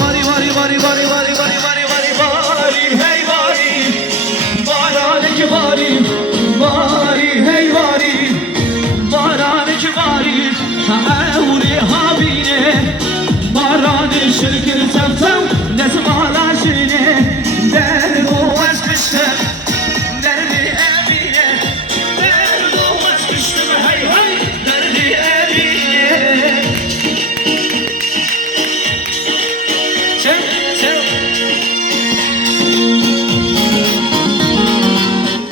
Vari vari vari vari vari vari vari vari vari hey vari Baranıcı vari vari hey vari Baranıcı vari Hauli habine Baranı şirkir temtem Nezmala şine Derdu vazgeçtim Derdi evine Derdu vazgeçtim hey hey Derdi evine Çek çek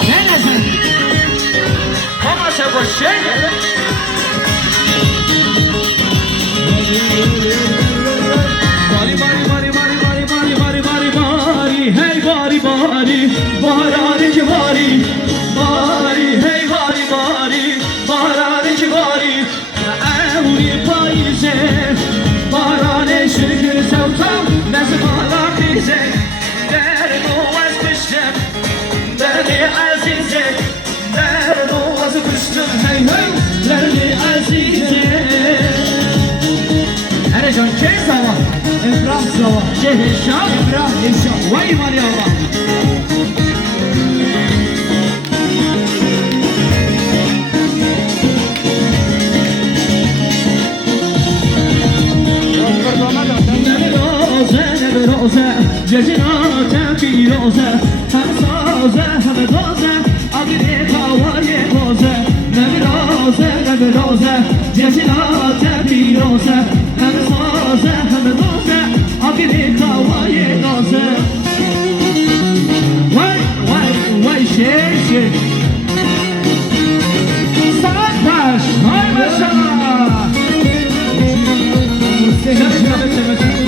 Neresin? Koma se boşe Bari bari bari bari bari bari bari bari bari hey bari bari Baranıcı bari bari hey bari bari Baranıcı bari Evli payze Baranı şükür sevtam Nezmala bize Derdu vazgeçtim Derdi azize Derdu vazgeçtim hey hey Derdi azize Erecan çek zaman Emrah zaman Cehişan Emrah Eşan Vay mali Allah Roze, cecinate firoze Hem saze hem doze Adine kavaye boze Ne bir roze ne bir roze Cecinate firoze Hem saze hem doze Adine kavaye doze Vay vay vay şey Saat baş Hay maşallah Seveceğim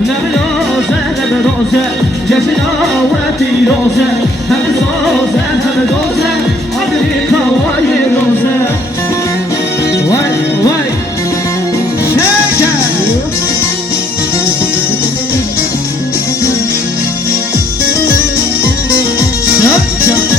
Ne bir roze ne bir roze Cesina ve firoze Hem soze hem doze Amerika ve roze Vay vay Şeker Şeker